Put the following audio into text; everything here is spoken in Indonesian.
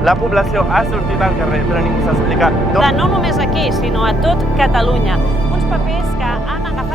La població ha sortit al carrer, però ningú s'ha explicat. Clar, no només aquí, sinó a tot Catalunya. Uns papers que han agafat